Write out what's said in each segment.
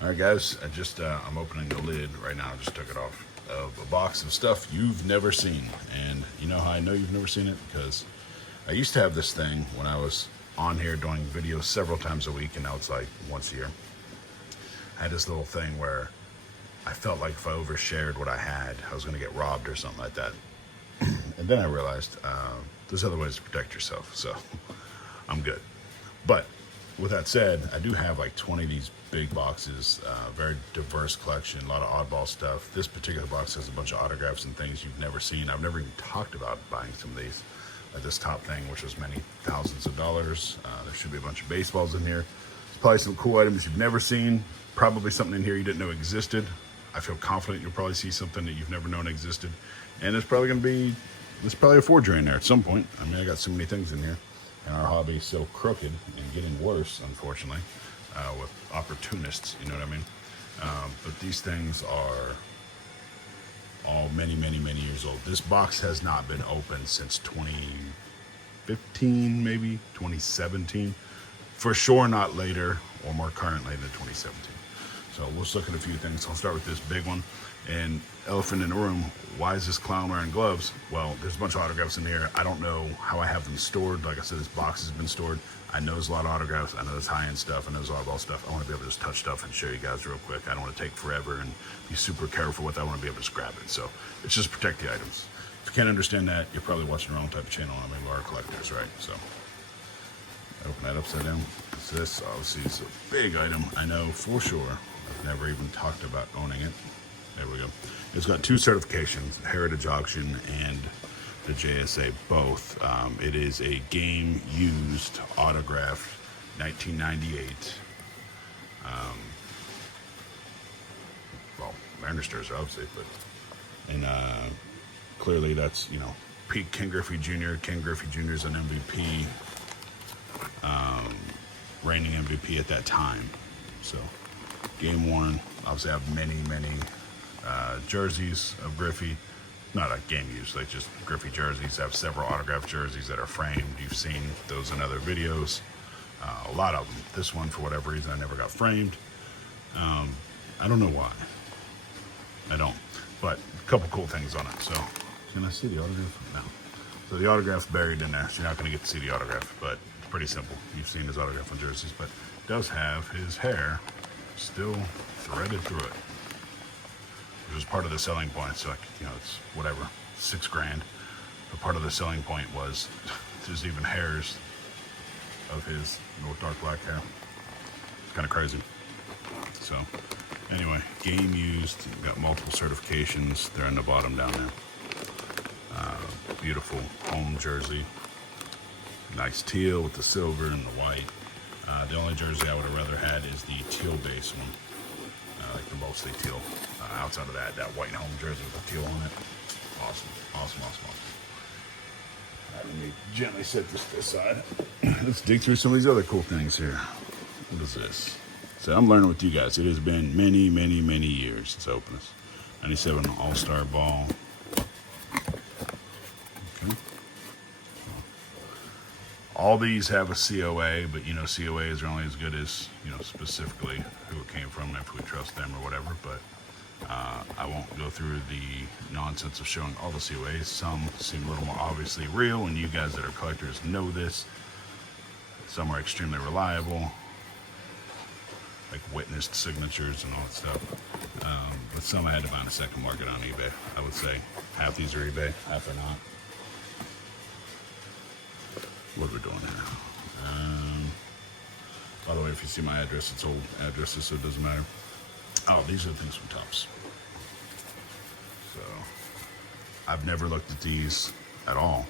All right, guys, I'm opening the lid right now. I just took it off of a box of stuff you've never seen. And you know how I know you've never seen it? Because I used to have this thing when I was on here doing videos several times a week, and now it's like once a year. I had this little thing where I felt like if I overshared what I had, I was going to get robbed or something like that. And then I realized there's other ways to protect yourself, so I'm good. But with that said, I do have like 20 of these big boxes, very diverse collection, a lot of oddball stuff. This particular box has a bunch of autographs and things you've never seen. I've never even talked about buying some of these. Like this top thing, which was many thousands of dollars. There should be a bunch of baseballs in here. There's probably some cool items you've never seen. Probably something in here you didn't know existed. I feel confident you'll probably see something that you've never known existed. And there's probably a forgery in there at some point. I mean, I got so many things in here. And our hobby is so crooked and getting worse, unfortunately, with opportunists, you know what I mean? But these things are all many, many, many years old. This box has not been opened since 2015, maybe 2017. For sure not later or more currently than 2017. So we'll just look at a few things. I'll start with this big one. And elephant in the room, why is this clown wearing gloves? Well, there's a bunch of autographs in here. I don't know how I have them stored. Like I said, this box has been stored. I know there's a lot of autographs. I know there's high-end stuff. I know there's oddball stuff. I want to be able to just touch stuff and show you guys real quick. I don't want to take forever and be super careful with it. I want to be able to just grab it. So it's just protect the items. If you can't understand that, you're probably watching the wrong type of channel. I mean, we are collectors, right? So open that upside down. So this obviously is a big item. I know for sure. I've never even talked about owning it. There we go. It's got two certifications, Heritage Auction and the JSA, both. It is a game used autographed 1998. Well, Mariners jersey, obviously, but and clearly that's, you know, peak Ken Griffey Jr. Ken Griffey Jr. is an MVP, reigning MVP at that time. So game worn. Obviously, I have many, many jerseys of Griffey. Not a game use, like just Griffey jerseys. I have several autographed jerseys that are framed. You've seen those in other videos. A lot of them. This one, for whatever reason, I never got framed. I don't know why. I don't. But a couple cool things on it. So, can I see the autograph? No. So the autograph's buried in there, so you're not going to get to see the autograph. But it's pretty simple. You've seen his autograph on jerseys, but it does have his hair still threaded through it. It was part of the selling point, so you know, it's whatever, $6,000. But part of the selling point was there's even hairs of his dark black hair. It's kind of crazy. So anyway, game used. Got multiple certifications. They're in the bottom down there. Beautiful home jersey. Nice teal with the silver and the white. The only jersey I would have rather had is the teal base one. Like the mostly teal. Outside of that white home jersey with the teal on it. Awesome, awesome, awesome, awesome. All right, let me gently set this to the side. Let's dig through some of these other cool things here. What is this? So I'm learning with you guys. It has been many, many, many years since I opened this. 97 All-Star Ball. Okay. All these have a COA, but you know, COAs are only as good as, you know, specifically who it came from, if we trust them or whatever. But I won't go through the nonsense of showing all the COAs. Some seem a little more obviously real, and you guys that are collectors know this. Some are extremely reliable, like witnessed signatures and all that stuff. But some I had to buy in the second market on eBay. I would say half these are eBay, half are not. What are we doing here? By the way, if you see my address, it's old addresses, so it doesn't matter. Oh, these are the things from Topps. So, I've never looked at these at all.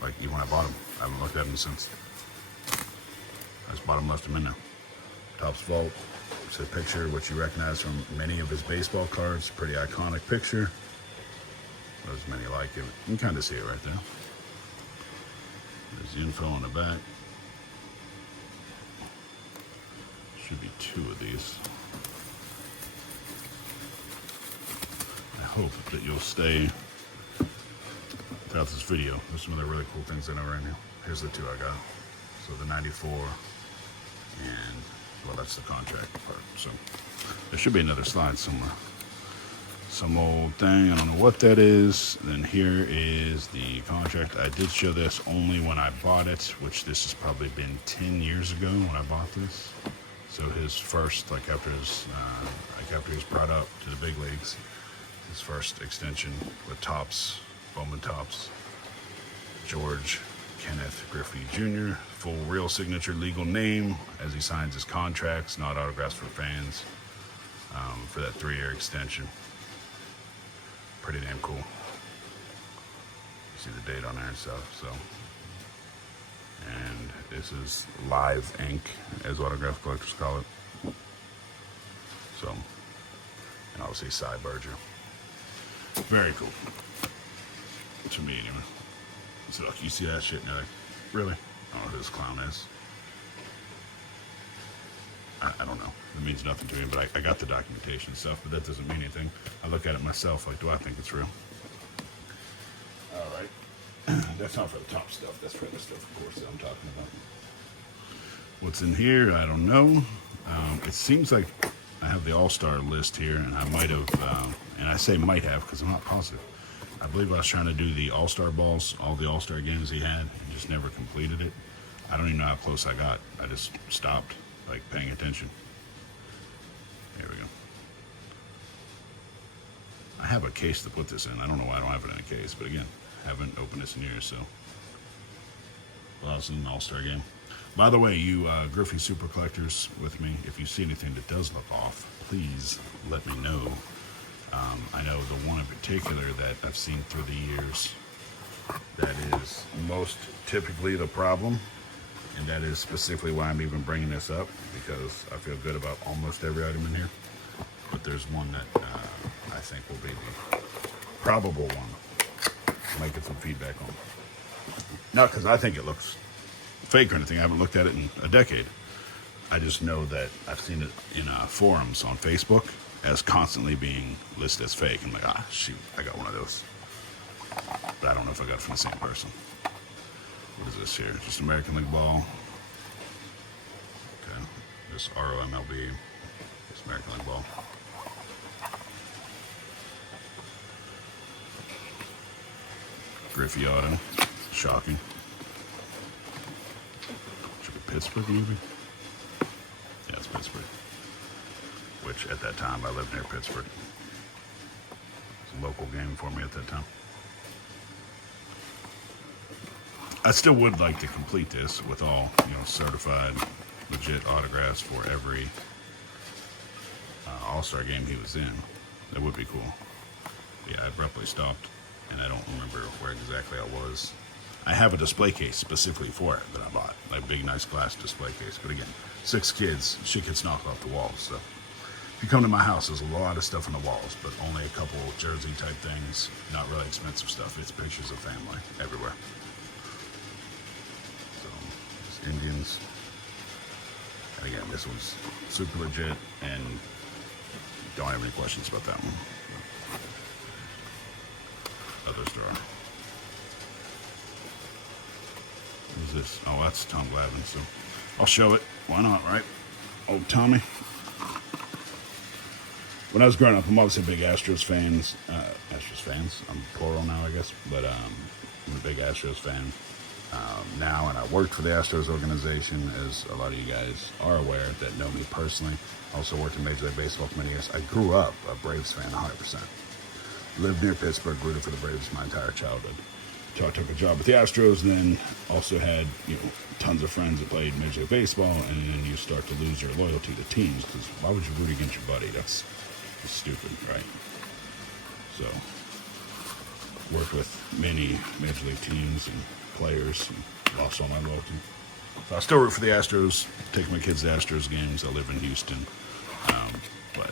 Like, even when I bought them. I haven't looked at them since. I just bought them, left them in there. Topps Vault. It's a picture which you recognize from many of his baseball cards. Pretty iconic picture. There's many like it. You can kind of see it right there. There's the info on the back. Should be two of these. I hope that you'll stay throughout this video. There's some other really cool things I know right now. Here's the two I got. So the 94 and that's the contract part. So there should be another slide somewhere. Some old thing, I don't know what that is. Then here is the contract. I did show this only when I bought it, which this has probably been 10 years ago when I bought this. So his first, after he was brought up to the big leagues, his first extension with Topps, Bowman Topps, George Kenneth Griffey Jr., full real signature, legal name as he signs his contracts, not autographs for fans, for that 3-year extension. Pretty damn cool. You see the date on there and stuff, so. And this is live ink, as autograph collectors call it. So, and obviously Cy Berger. Very cool. To me, anyway. So, look, you see that shit and you're like, really? I don't know who this clown is. I don't know. It means nothing to me, but I got the documentation and stuff, but that doesn't mean anything. I look at it myself, like, do I think it's real? All right. That's not for the top stuff. That's for the stuff, of course, that I'm talking about. What's in here, I don't know. It seems like I have the All-Star list here, and I might have, and I say might have because I'm not positive. I believe I was trying to do the All-Star balls, all the All-Star games he had, and just never completed it. I don't even know how close I got. I just stopped, paying attention. Here we go. I have a case to put this in. I don't know why I don't have it in a case, but again, haven't opened this in years, so. Well, I was in an All-Star game. By the way, you Griffey Super Collectors with me, if you see anything that does look off, please let me know. I know the one in particular that I've seen through the years that is most typically the problem, and that is specifically why I'm even bringing this up, because I feel good about almost every item in here. But there's one that I think will be the probable one. I might get some feedback on. Not because I think it looks fake or anything. I haven't looked at it in a decade. I just know that I've seen it in forums on Facebook as constantly being listed as fake. I'm like, shoot, I got one of those. But I don't know if I got it from the same person. What is this here? Just American League ball. Okay. This ROMLB. This American League ball. Griffey auto. Shocking. Should be Pittsburgh maybe? Yeah, it's Pittsburgh. Which at that time I lived near Pittsburgh. It's a local game for me at that time. I still would like to complete this with all, certified, legit autographs for every All-Star game he was in. That would be cool. Yeah, I abruptly stopped, and I don't remember where exactly I was. I have a display case specifically for it that I bought, like big, nice glass display case. But again, 6 kids, shit gets knocked off the walls. So if you come to my house, there's a lot of stuff on the walls, but only a couple jersey type things, not really expensive stuff. It's pictures of family everywhere. Indians. And again, this one's super legit, and don't have any questions about that one. Others there are. Who's this? Oh, that's Tom Glavine, so I'll show it. Why not, right? Old Tommy. When I was growing up, I'm obviously a big Astros fans. I'm plural now, I guess, but I'm a big Astros fan. Now, and I worked for the Astros organization, as a lot of you guys are aware that know me personally. Also worked in Major League Baseball for many years. I grew up a Braves fan 100%. Lived near Pittsburgh, rooted for the Braves my entire childhood. Until I took a job with the Astros, and then also had tons of friends that played Major League Baseball, and then you start to lose your loyalty to teams, because why would you root against your buddy? That's stupid, right? So, worked with many Major League teams and players, and lost all my loyalty. So I still root for the Astros, take my kids to Astros games. I live in Houston, but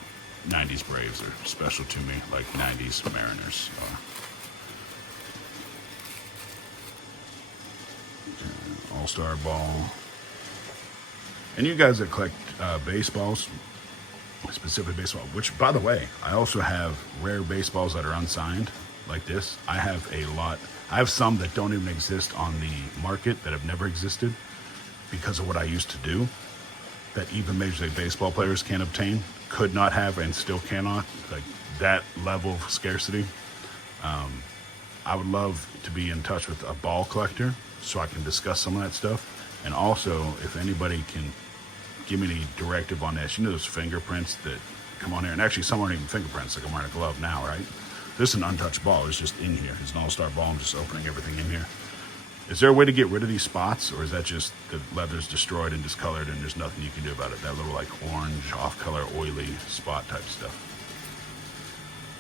90s Braves are special to me, like 90s Mariners are. All-Star ball. And you guys that collect baseballs, specifically baseball, which, by the way, I also have rare baseballs that are unsigned, like this. I have a lot. I have some that don't even exist on the market, that have never existed because of what I used to do. that even Major League Baseball players can't obtain, could not have, and still cannot. Like that level of scarcity. I would love to be in touch with a ball collector so I can discuss some of that stuff. And also, if anybody can give me any directive on this, you know those fingerprints that come on here, and actually some aren't even fingerprints, like I'm wearing a glove now, right? This is an untouched ball, it's just in here. It's an all-star ball, I'm just opening everything in here. Is there a way to get rid of these spots, or is that just the leather's destroyed and discolored and there's nothing you can do about it? That little like orange, off-color, oily spot type stuff.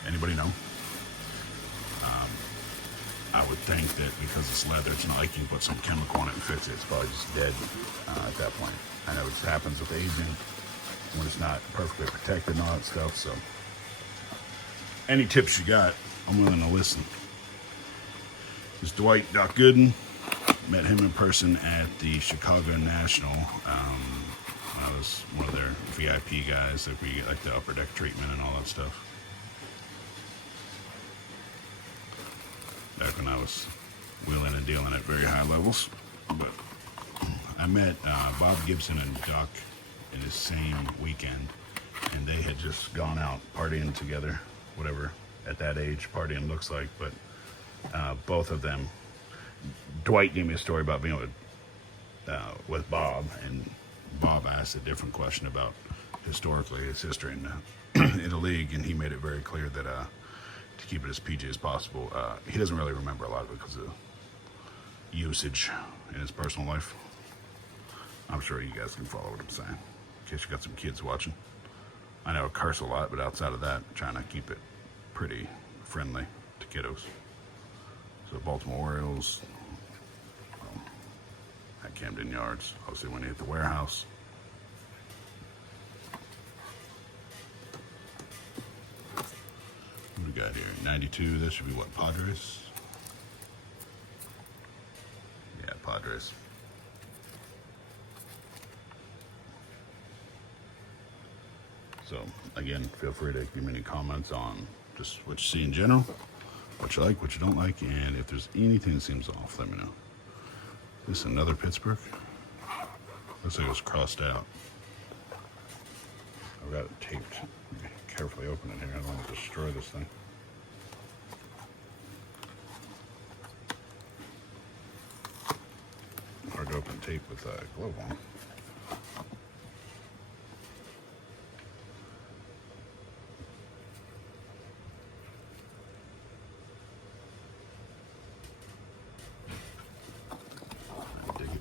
Anybody know? I would think that because it's leather, it's not like you can put some chemical on it and fix it. It's probably just dead at that point. I know it happens with aging when it's not perfectly protected and all that stuff. So, any tips you got, I'm willing to listen. This is Dwight Doc Gooden. Met him in person at the Chicago National. I was one of their VIP guys, where you get like the upper deck treatment and all that stuff. Back when I was wheeling and dealing at very high levels. But I met Bob Gibson and Doc in the same weekend, and they had just gone out partying together, whatever at that age partying looks like. But both of them, Dwight gave me a story about being with Bob, and Bob asked a different question about historically his history in the league, and he made it very clear that to keep it as PG as possible. He doesn't really remember a lot of it because of usage in his personal life. I'm sure you guys can follow what I'm saying, in case you got some kids watching. I know I curse a lot, but outside of that, I'm trying to keep it pretty friendly to kiddos. So Baltimore Orioles, at Camden Yards, obviously when he hit the warehouse. What do we got here? 92, this should be what, Padres? Yeah, Padres. So, again, feel free to give me any comments on just what you see in general, what you like, what you don't like, and if there's anything that seems off, let me know. This is another Pittsburgh. Looks like it was crossed out. I've got it taped. Carefully open it here. I don't want to destroy this thing. Hard to open tape with a glove on. Dig it.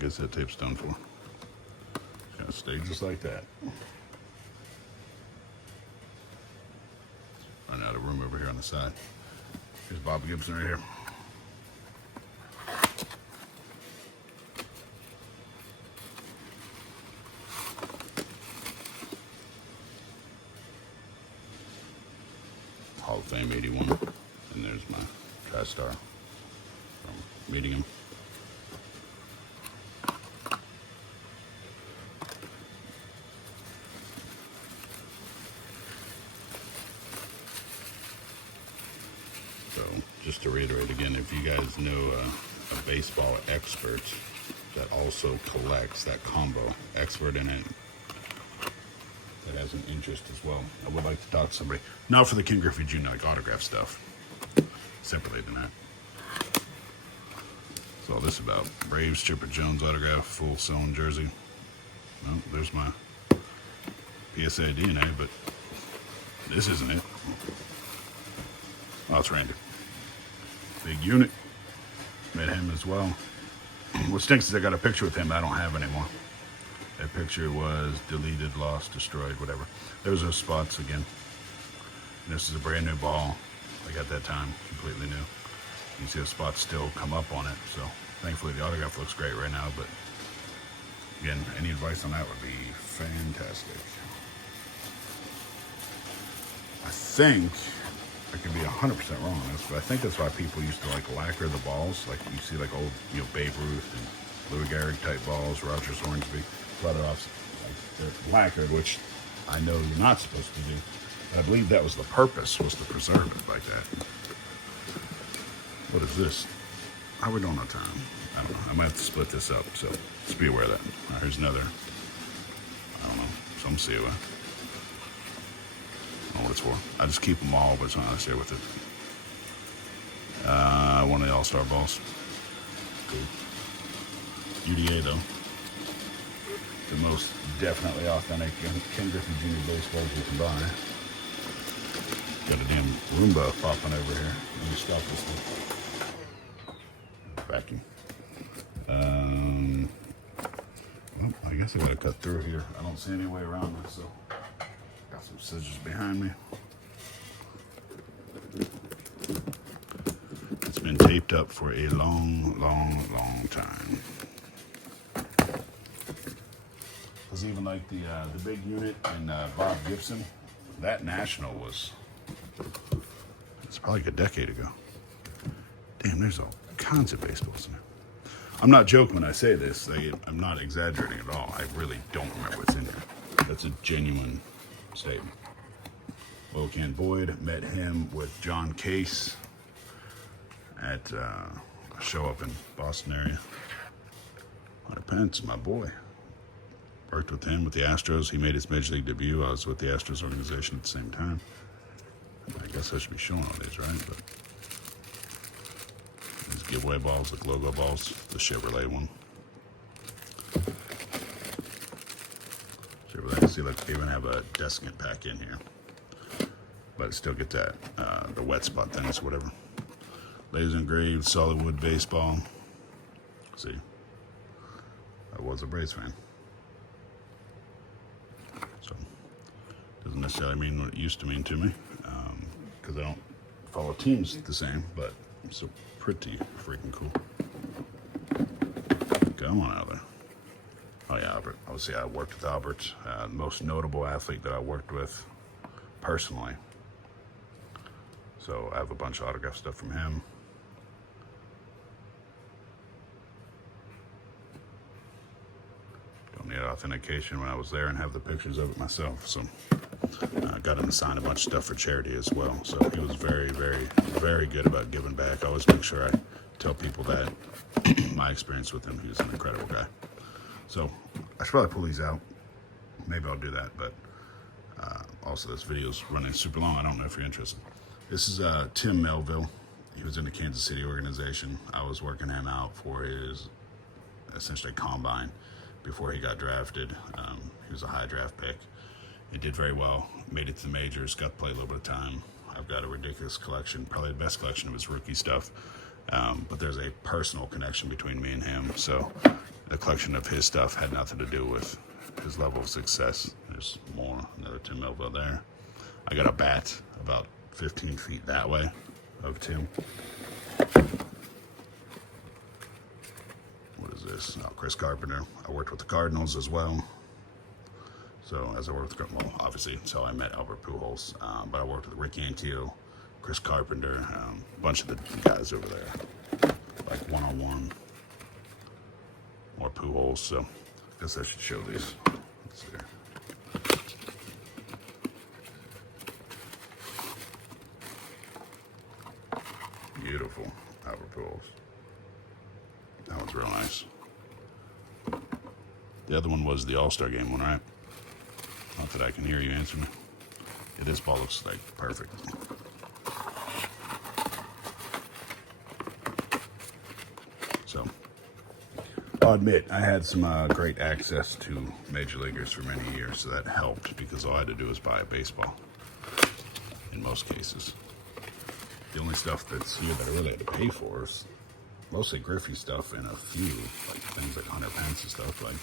Guess that tape's done for. It's gonna stay just like that. Run out of room over here on the side. Here's Bob Gibson right here. Hall of Fame 81. And there's my TriStar from meeting him. So, just to reiterate again, if you guys know a baseball expert that also collects that combo, expert in it, that has an interest as well, I would like to talk to somebody. Not for the King Griffey Jr. like autograph stuff, separately than that. That's all this about. Braves, Chipper Jones autograph, full sewn jersey. Well, there's my PSA DNA, but this isn't it. Oh, it's Randy. Big unit. Met him as well. What stinks is I got a picture with him I don't have anymore. That picture was deleted, lost, destroyed, whatever. There's those spots again. And this is a brand new ball. Like at that time, completely new. You can see the spots still come up on it. So thankfully the autograph looks great right now. But again, any advice on that would be fantastic. I think I could be 100% wrong on this, but I think that's why people used to like lacquer the balls. Like you see like old, Babe Ruth and Louis Gehrig type balls, Rogers Hornsby, leather off, like they're lacquered, which I know you're not supposed to do. But I believe that was the purpose, was to preserve it like that. What is this? How are we doing on time? I don't know. I might have to split this up, so just be aware of that. All right, here's another, I don't know, some Siwa. I don't know what it's for. I just keep them all, but it's not necessary with it. One of the All-Star balls. Cool. UDA, though. The most definitely authentic Ken Griffey Jr. baseballs you can buy. Got a damn Roomba popping over here. Let me stop this one. Vacuum. Well, I guess I gotta cut through here. I don't see any way around this, so got some scissors behind me. It's been taped up for a long, long, long time. Because even like the big unit in Bob Gibson, that national was, it's probably like a decade ago. Damn, there's all kinds of baseballs in there. I'm not joking when I say this. I'm not exaggerating at all. I really don't remember what's in there. That's a genuine statement. Locan Boyd, met him with John Case at a show up in Boston area. Hunter Pence, my boy. Worked with him with the Astros. He made his Major League debut. I was with the Astros organization at the same time. I guess I should be showing all these, right? But these giveaway balls, like logo balls, the Chevrolet one. Chevrolet, see, look, they even have a desiccant pack in here. But still get that, the wet spot things, whatever. Laser engraved, solid wood baseball. See, I was a Braves fan. So, doesn't necessarily mean what it used to mean to me, because I don't follow teams the same, but it's so pretty freaking cool. Come on out there. Oh yeah, Albert. Obviously, I worked with Albert, the most notable athlete that I worked with personally. So I have a bunch of autograph stuff from him. Don't need authentication when I was there and have the pictures of it myself. So I got him to sign a bunch of stuff for charity as well. So he was very, very, very good about giving back. I always make sure I tell people that my experience with him, he was an incredible guy. So I should probably pull these out. Maybe I'll do that, but also this video's running super long. I don't know if you're interested. This is Tim Melville. He was in the Kansas City organization. I was working him out for his essentially combine before he got drafted. He was a high draft pick. He did very well, made it to the majors, got to play a little bit of time. I've got a ridiculous collection, probably the best collection of his rookie stuff. But there's a personal connection between me and him. So the collection of his stuff had nothing to do with his level of success. There's more, another Tim Melville there. I got a bat about 15 feet that way of Tim. What is this? Oh, Chris Carpenter. I worked with the Cardinals as well. So as I worked with, well, obviously, so I met Albert Pujols, but I worked with Rick Antio, Chris Carpenter, a bunch of the guys over there, like one-on-one, more Pujols. So I guess I should show these. Let's see here. Beautiful Albert Pujols. That one's real nice. The other one was the All-Star game one, right? Not that I can hear you answer me. Yeah, this ball looks like perfect. So, I'll admit, I had some great access to major leaguers for many years, so that helped because all I had to do was buy a baseball in most cases. The only stuff that's here that I really had to pay for is mostly Griffey stuff and a few like things like Hunter Pence and stuff like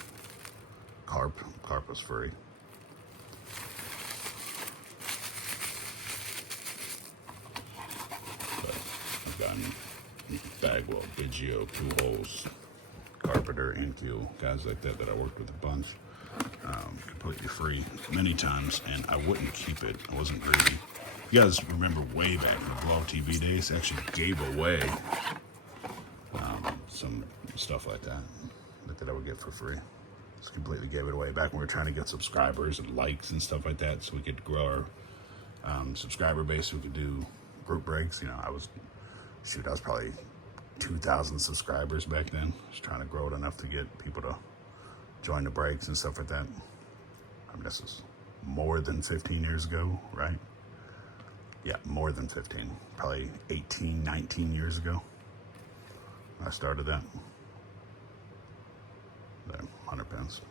Carp. Carp was free. But I've gotten Bagwell, Biggio, Pujols, Carpenter, Infield, guys like that I worked with a bunch, completely free many times, and I wouldn't keep it. I wasn't greedy. You guys remember way back in the Blog TV days, I actually gave away some stuff like that I would get for free. Just completely gave it away back when we were trying to get subscribers and likes and stuff like that, so we could grow our subscriber base. So we could do group breaks. You know, I was probably 2,000 subscribers back then. Just trying to grow it enough to get people to join the breaks and stuff like that. I mean, this is more than 15 years ago, right? Yeah, more than 15. Probably 18, 19 years ago. I started that. There, 100 pence.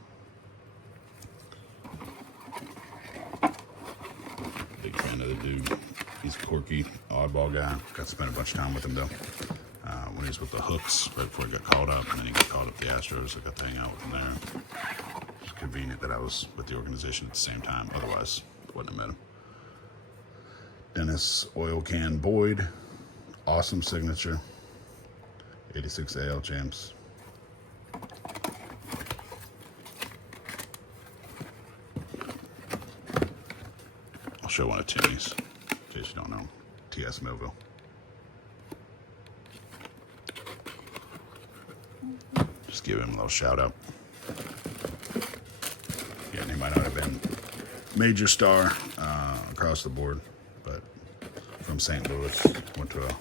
Big fan of the dude. He's a quirky, oddball guy. Got to spend a bunch of time with him though. When he was with the Hooks, right before he got called up, and then he got called up the Astros. I got to hang out with him there. It's convenient that I was with the organization at the same time. Otherwise, wouldn't have met him. Dennis Oil Can Boyd. Awesome signature. 86 AL champs. I'll show one of Timmy's, in case you don't know. T.S. Millville. Just give him a little shout out. Yeah, and he might not have been major star across the board, but from St. Louis, went to a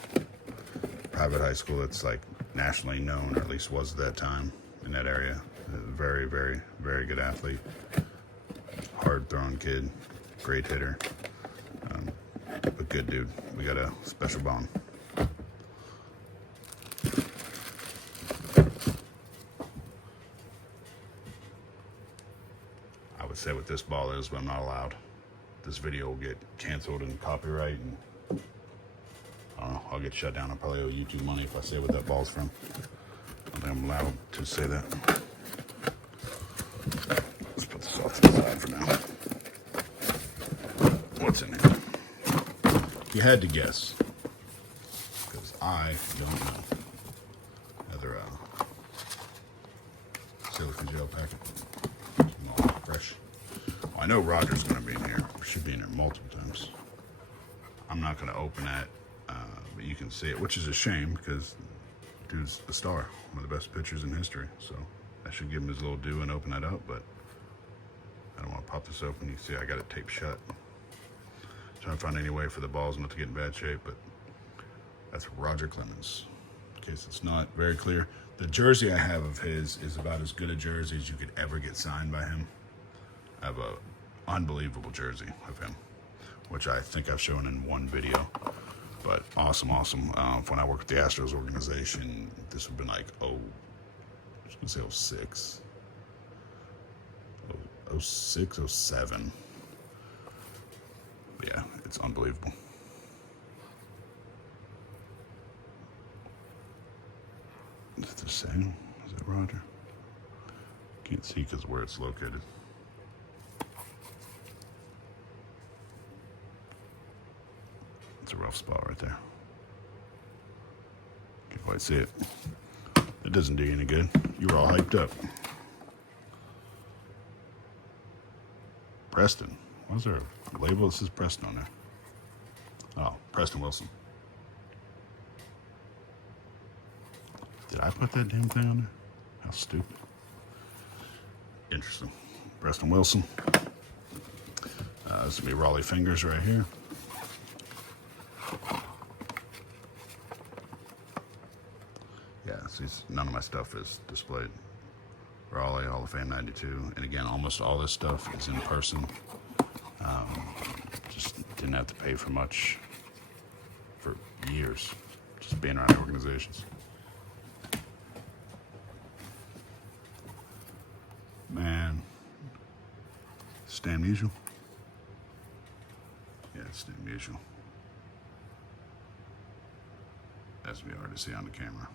private high school that's like nationally known, or at least was at that time in that area. Very, very, very good athlete. Hard throwing kid, great hitter. But good dude. We got a special bond. I would say what this ball is, but I'm not allowed. This video will get canceled and copyright, and I don't know, I'll get shut down. I'll probably owe YouTube money if I say what that ball's from. I don't think I'm allowed to say that. Let's put this off to the side for now. What's in here? If you had to guess, because I don't know. Another silicone gel packet. All fresh. Well, I know Roger's going to be in here. Should be in here multiple times. I'm not going to open that, but you can see it, which is a shame because dude's a star, one of the best pitchers in history. So I should give him his little due and open that up, but I don't want to pop this open. You can see I got it taped shut. Trying to find any way for the balls not to get in bad shape, but that's Roger Clemens. In case it's not very clear, the jersey I have of his is about as good a jersey as you could ever get signed by him. I have a unbelievable jersey of him, which I think I've shown in one video, but awesome. When I worked with the Astros organization, this would have been like, I was gonna say 06, 06, 07. But yeah, it's unbelievable. Is it the same? Is it Roger? Can't see because where it's located. It's a rough spot right there. Can't quite see it. It doesn't do you any good. You were all hyped up. Preston. Why is there a label that says Preston on there? Oh, Preston Wilson. Did I put that damn thing on there? How stupid. Interesting. Preston Wilson. This will be Raleigh Fingers right here. Yeah, see, none of my stuff is displayed. Raleigh Hall of Fame 92. And again, almost all this stuff is in person. Just didn't have to pay for much for years, just being around organizations. Man, Stan Musial. Yeah, it's Stan Musial. That's be hard to see on the camera.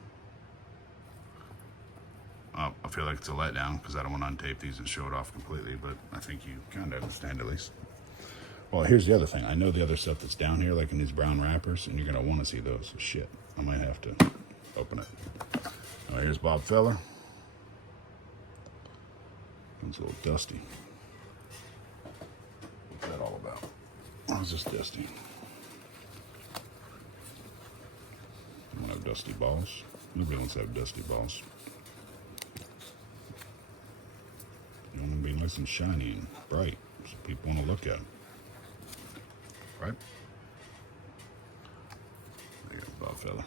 I feel like it's a letdown because I don't want to untape these and show it off completely, but I think you kind of understand at least. Well, here's the other thing. I know the other stuff that's down here, like in these brown wrappers, and you're going to want to see those. So shit, I might have to open it. All right, here's Bob Feller. It's a little dusty. What's that all about? How's this dusty? You want to have dusty balls? Nobody wants to have dusty balls. You want them to be nice and shiny and bright so people want to look at them. Right? There you go, Bob Feller.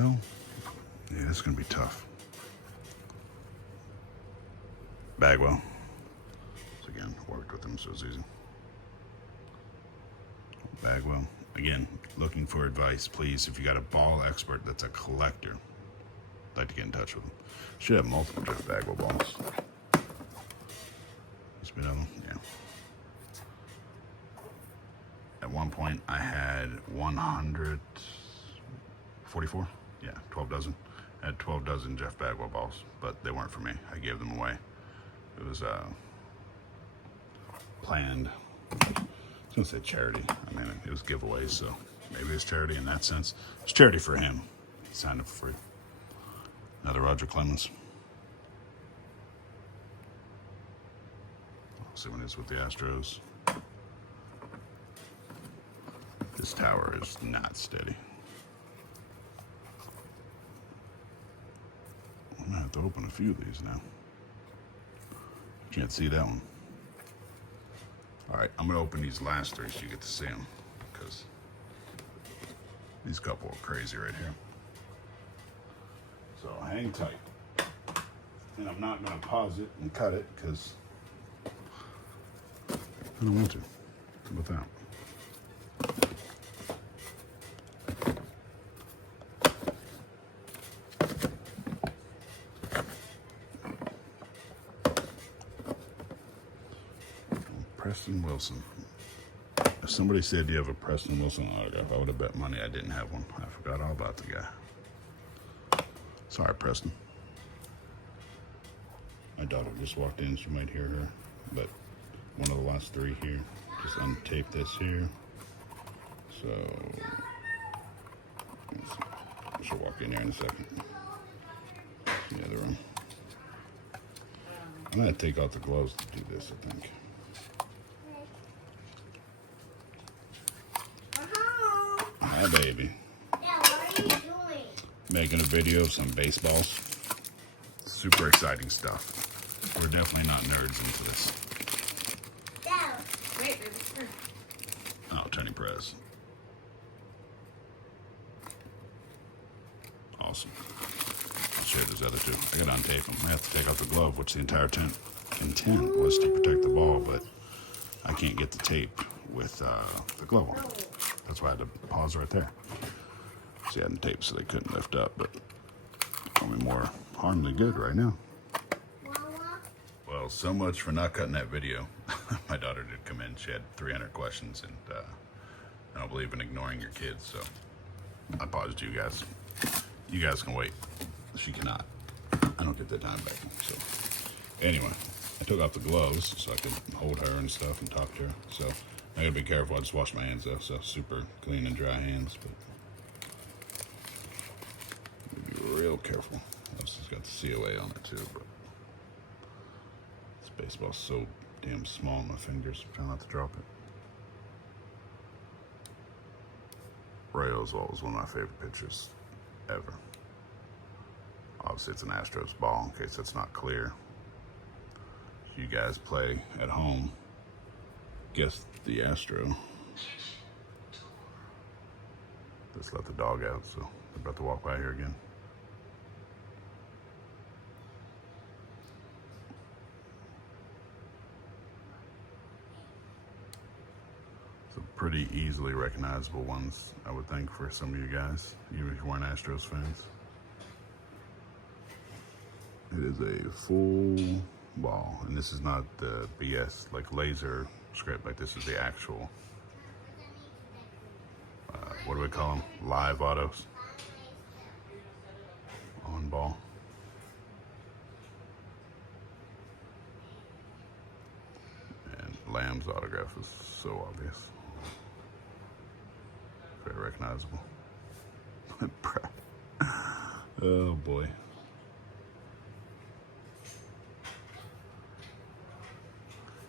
Well, yeah, it's going to be tough. Bagwell. So again, worked with him, so it's easy. Bagwell. Again, looking for advice, please. If you got a ball expert that's a collector, I'd like to get in touch with him. Should have multiple Jeff Bagwell balls. There's been them, yeah. At one point, I had 144. Yeah, 12 dozen. I had 12 dozen Jeff Bagwell balls, but they weren't for me. I gave them away. It was planned. I was going to say charity. I mean, it was giveaways, so maybe it's charity in that sense. It's charity for him. He signed up for free. Another Roger Clemens. I'll see when it's with the Astros. This tower is not steady. I'm gonna have to open a few of these now. Can't see that one. All right, I'm gonna open these last three so you get to see them, because these couple are crazy right here. So hang tight. And I'm not gonna pause it and cut it because I don't want to. How about that? Preston Wilson. If somebody said you have a Preston Wilson autograph, I would have bet money I didn't have one. I forgot all about the guy. Sorry, Preston. My daughter just walked in. She might hear her. But one of the last three here. Just untape this here. So she'll walk in there in a second. The other room. I'm going to take out the gloves to do this, I think. Hi, baby. Yeah, what are you doing? Making a video of some baseballs. Super exciting stuff. We're definitely not nerds into this. Dad. Wait, baby. Oh, Tony Perez. Awesome. I'll show you those other two. I gotta untape them. I have to take out the glove, which the entire intent was to protect the ball, but I can't get the tape with the glove on. That's why I had to pause right there. See, I had the tape so they couldn't lift up, but probably more harm than good right now. Well, so much for not cutting that video. My daughter did come in. She had 300 questions, and I don't believe in ignoring your kids, so I paused you guys. You guys can wait. She cannot. I don't get that time back. So anyway, I took off the gloves so I could hold her and stuff and talk to her. So I gotta be careful. I just washed my hands though, so super clean and dry hands, but be real careful. It's just got the COA on it too, but this baseball's so damn small in my fingers. I'm trying not to drop it. Ray Oswalt was one of my favorite pitchers ever. Obviously, it's an Astros ball, in case that's not clear. If you guys play at home, guess the Astro. Just let the dog out, so they're about to walk by here again. So pretty easily recognizable ones, I would think, for some of you guys, even if you weren't Astros fans. It is a full ball, and this is not the BS, like laser script, like this is the actual, what do we call them? Live autos. On ball. And Lamb's autograph is so obvious. Very recognizable. Oh boy.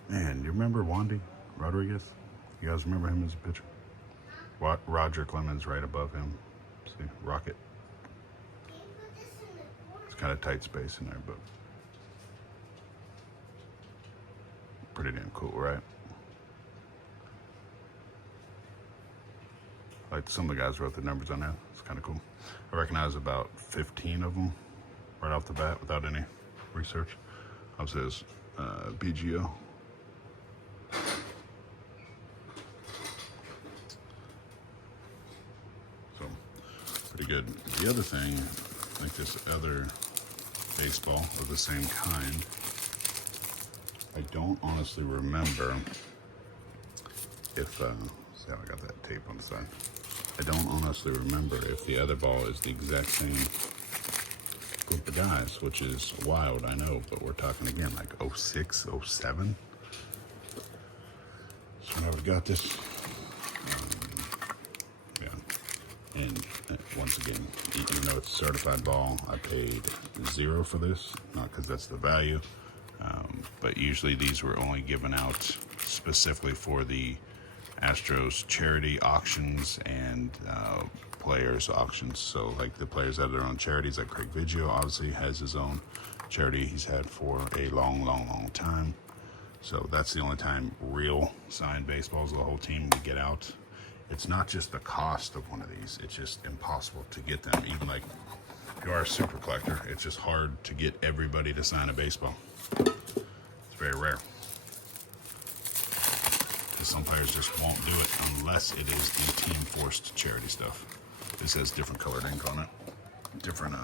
Man, you remember Wandy Rodriguez? You guys remember him as a pitcher? Roger Clemens right above him. See, Rocket. It's kind of tight space in there, but pretty damn cool, right? Like some of the guys wrote the numbers on that. It's kind of cool. I recognize about 15 of them right off the bat without any research. It says BGO. So pretty good. The other thing, like this other baseball of the same kind, I don't honestly remember if, see how I got that tape on the side. I don't honestly remember if the other ball is the exact same group of guys, which is wild, I know, but we're talking again like 06, 07. So when I would got this, yeah, and once again, even though it's a certified ball, I paid $0 for this, not because that's the value, but usually these were only given out specifically for the Astros charity auctions and players auctions. So like the players have their own charities, like Craig Biggio obviously has his own charity he's had for a long time. So that's the only time real signed baseballs of the whole team would get out. It's not just the cost of one of these, it's just impossible to get them. Even like if you are a super collector, it's just hard to get everybody to sign a baseball. It's very rare. Some players just won't do it unless it is the team-forced charity stuff. This has different colored ink on it, different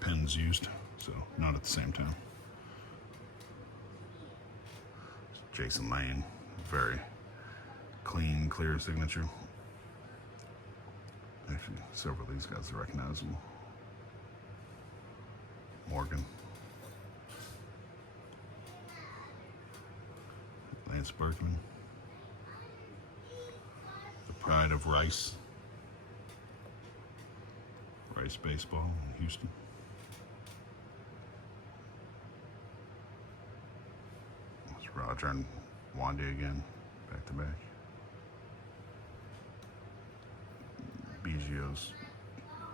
pens used, so not at the same time. Jason Lane, very clean, clear signature. Actually, several of these guys are recognizable. Morgan. Lance Berkman. Pride of Rice baseball in Houston. It's Roger and Wandy again, back to back. BGO's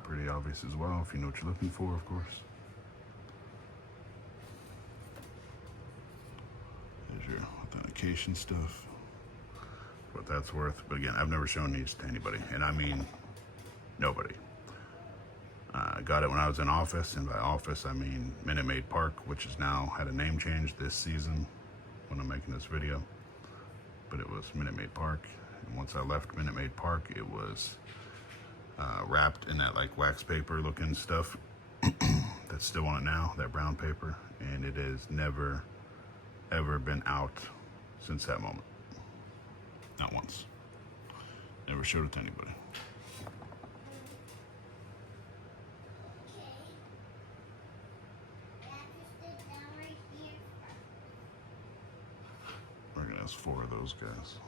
pretty obvious as well, if you know what you're looking for, of course. There's your authentication stuff. What that's worth. But again, I've never shown these to anybody, and I mean nobody. I got it when I was in office, and by office I mean Minute Maid Park, which has now had a name change this season when I'm making this video. But it was Minute Maid Park, and once I left Minute Maid Park, it was wrapped in that like wax paper looking stuff that's still on it now, that brown paper, and it has never ever been out since that moment. Not once. Never showed it to anybody. We're gonna ask 4 of those guys.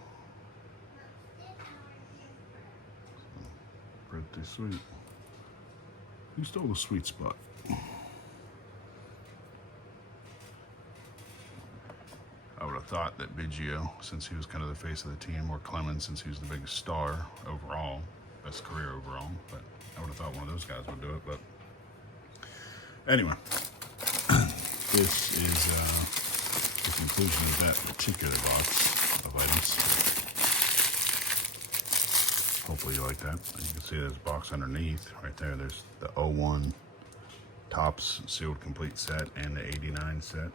Pretty sweet. You stole the sweet spot. I would have thought that Biggio, since he was kind of the face of the team, or Clemens, since he was the biggest star overall, best career overall, but I would have thought one of those guys would do it. But anyway, this is the conclusion of that particular box of items. Hopefully you like that. You can see there's a box underneath right there. There's the 01 Topps sealed complete set and the 89 set.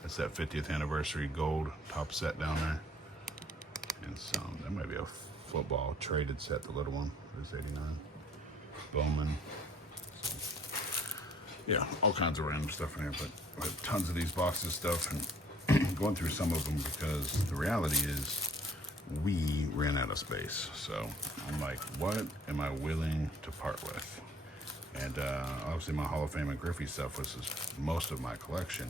That's that 50th anniversary gold top set down there. And some, that might be a football traded set, the little one. There's 89. Bowman. So, yeah, all kinds of random stuff in here, but I have tons of these boxes of stuff, and going through some of them because the reality is we ran out of space. So I'm like, what am I willing to part with? And obviously my Hall of Fame and Griffey stuff was most of my collection,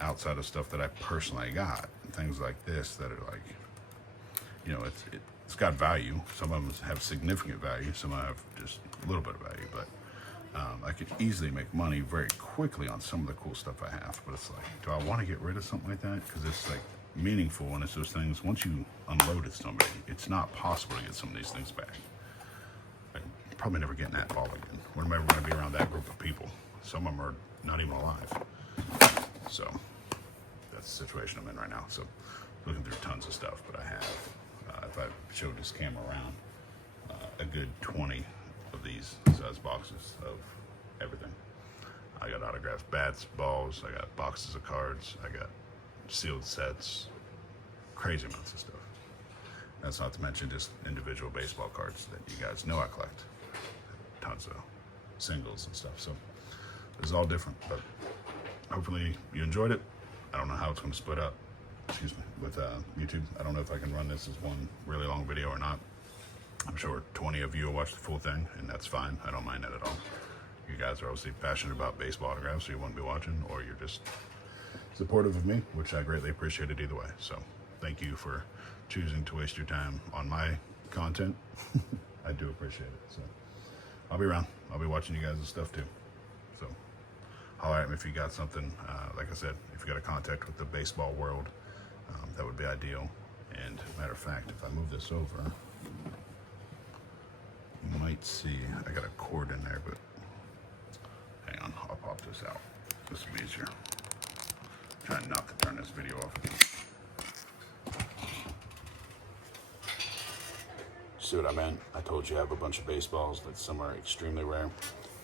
outside of stuff that I personally got. Things like this that are like, you know, it's got value. Some of them have significant value. Some of them have just a little bit of value, but I could easily make money very quickly on some of the cool stuff I have. But it's like, do I want to get rid of something like that? Because it's like meaningful, and it's those things, once you unload it somebody, it's not possible to get some of these things back. I'm probably never getting that ball again. We're never going to be around that group of people. Some of them are not even alive. So that's the situation I'm in right now. So looking through tons of stuff, but I have, if I showed this camera around, a good 20 of these size boxes of everything. I got autographed bats, balls, I got boxes of cards, I got sealed sets, crazy amounts of stuff. That's not to mention just individual baseball cards that you guys know I collect. Tons of singles and stuff. So this is all different, but hopefully you enjoyed it. I don't know how it's going to split up, excuse me, with YouTube. I don't know if I can run this as one really long video or not. I'm sure 20 of you will watch the full thing, and that's fine. I don't mind that at all. You guys are obviously passionate about baseball autographs, so you wouldn't be watching, or you're just supportive of me, which I greatly appreciate it either way. So thank you for choosing to waste your time on my content. I do appreciate it. So I'll be around. I'll be watching you guys' stuff too. So holler at me if you got something. Like I said, if you got a contact with the baseball world, that would be ideal. And matter of fact, if I move this over, you might see I got a cord in there, but hang on, I'll pop this out. This will be easier. Trying not to turn this video off again. See what I meant? I told you I have a bunch of baseballs that some are extremely rare.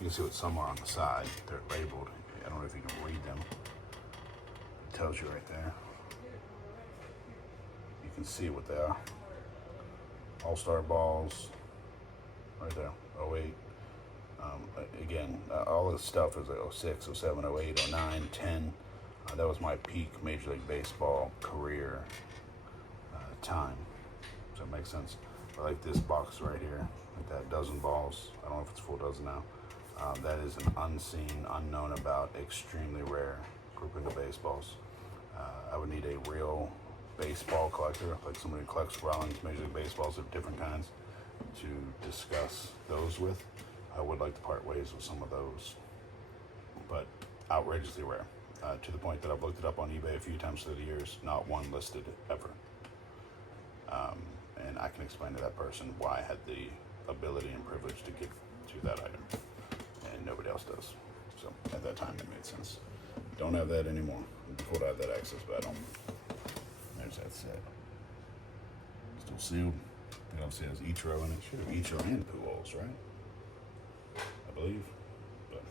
You can see what some are on the side. They're labeled. I don't know if you can read them. It tells you right there. You can see what they are. All-star balls. Right there. 08. Again, all this stuff is like 06, 07, 08, 09, 10. That was my peak Major League Baseball career time. Does that make sense? I like this box right here, like that dozen balls. I don't know if it's a full dozen now. That is an unseen, unknown about, extremely rare grouping of baseballs. I would need a real baseball collector, like somebody who collects Rollins Major League Baseballs of different kinds, to discuss those with. I would like to part ways with some of those, but outrageously rare. To the point that I've looked it up on eBay a few times through the years, not one listed ever. And I can explain to that person why I had the ability and privilege to get to that item, and nobody else does. So at that time, it made sense. Don't have that anymore. It'd be cool to have that access, but I don't. There's that set. Still sealed. It obviously has Ichiro in it. Should have Ichiro and Pujols, right? I believe. But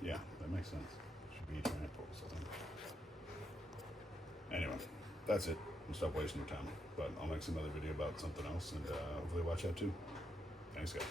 yeah, that makes sense. Should be Ichiro and Pujols, I think. Anyway, that's it. I'll stop wasting your time. But I'll make some other video about something else, and hopefully watch that too. Thanks, guys.